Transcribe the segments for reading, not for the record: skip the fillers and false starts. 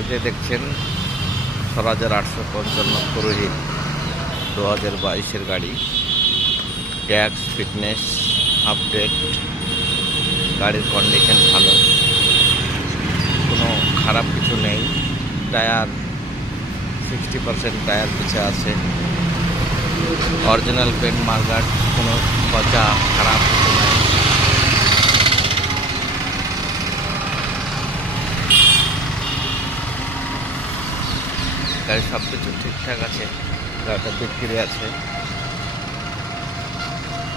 এই যে দেখছেন 6855 পুরোহিত 2022-এর গাড়ি। ট্যাক্স, ফিটনেস, আপডেট, গাড়ির কন্ডিশন ভালো, কোনো খারাপ কিছু নেই। টায়ার 60% টায়ার পিছে আছে। অরিজিনাল পেন্ট মার্কার, কোনো পচা খারাপ কিছু নেই। গাড়ির সব কিছু ঠিকঠাক আছে। গাড়িটা বিক্রি আছে।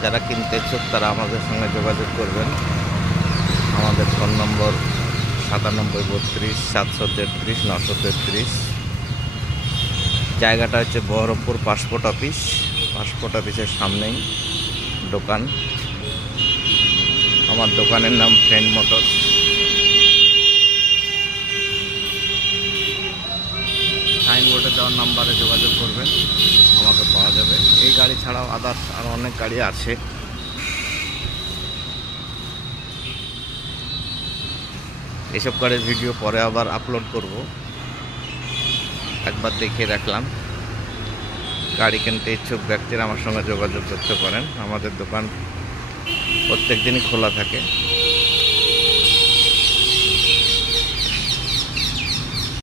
যারা কিনতে ইচ্ছুক তারা আমাদের সঙ্গে যোগাযোগ করবেন। আমাদের ফোন নম্বর 9732 733 933। জায়গাটা হচ্ছে বহরমপুর পাসপোর্ট অফিস। পাসপোর্ট অফিসের সামনেই দোকান। আমার দোকানের নাম ফ্রেন্ড মোটরস। সাইনবোর্ডে দেওয়ার নাম্বারে যোগাযোগ করবেন, আমাকে পাওয়া যাবে। এই গাড়ি ছাড়াও আদার্স আরও অনেক গাড়ি আছে। এসব গাড়ির ভিডিও পরে আবার আপলোড করব। একবার দেখিয়ে রাখলাম। গাড়ি কিনতে ইচ্ছুক ব্যক্তিরা আমার সঙ্গে যোগাযোগ করতে পারেন। আমাদের দোকান প্রত্যেক দিনই খোলা থাকে।